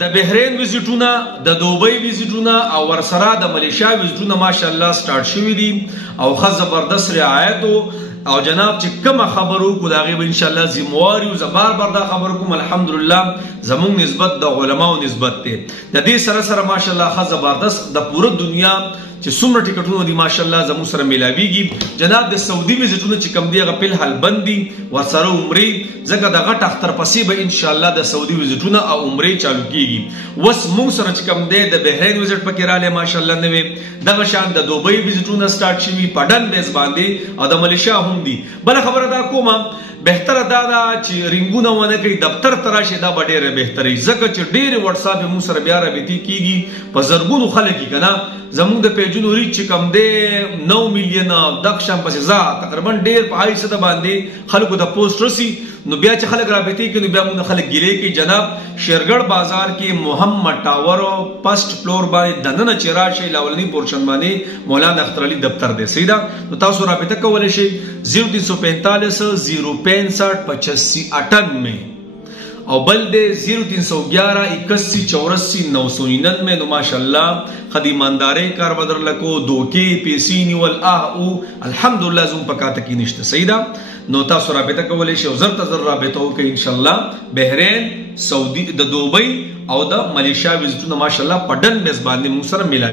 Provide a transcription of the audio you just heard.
د بحرین وزټونه د دوبۍ وزټونه او ورسره د ملیشیا وزټونه ماشاءالله سٹارټ شوي دي او ښه زبردست رعایت او جناب چې کومه خبرو کو دا غي ان شاء الله زمواري او زبار بردا خبر کوم الحمدلله زمون نسبت د علماو نسبت ته د دې سره سره ماشاءالله ښه زبردست د پوره دنیا چې څومره ټیکټونه دي ماشاءالله زمو سره ملاويږي جناب د سعودي وزټونه چې کم دی هغه په حل بندي ورسره عمرې زګه د غټ اختر پسې به ان شاء الله د سعودي وزټونه او عمرې چالو کیږي وس مو سره چې کم دی د بحرین وزټ پکې رااله ماشاءالله نوې دغه شان د دوبۍ وزټونه سٹارټ شوي پډن بیس باندې او د ملیشیا هم دي بل خبره دا کومه بهتره دا چې رنګونه ونه کوي دفتر تراشه دا ډیره بهتري ځکه چې ډیره واتس اپ مو سره بیا رابطي کیږي په زرګونو خلک کنه زموږ د پیجونو ریچ کم دی 9 میلیون دښم پسې ځا تقریبا ډیر په هاي څه باندې خلکو د پوسټ رسی نو بیا چې خلک رابطي کوي بیا موږ خلک ګیلې کې جناب شیرګړ بازار کې محمد ټاور فرست فلور باندې دننه چرای لاولنی پورشن باندې مولانا اختر علي دفتر دی سیدا نو تاسو رابطه کولای شئ 0345 065 8598 او بل دے 0311 81 84 999 نو ماشاءاللہ خدیماندارے کار بدر لکو دوکے پیسی نیول او الحمدللہ زوم پکاته کی نشته سیدا نو تاسو رابطه کولای شئ زر تزر رابطه وکړئ ان شاء الله بحرین سعودي د دوبۍ او د ملیشیا وزټونه ماشاءالله پډن میز باندې موږ سره ملا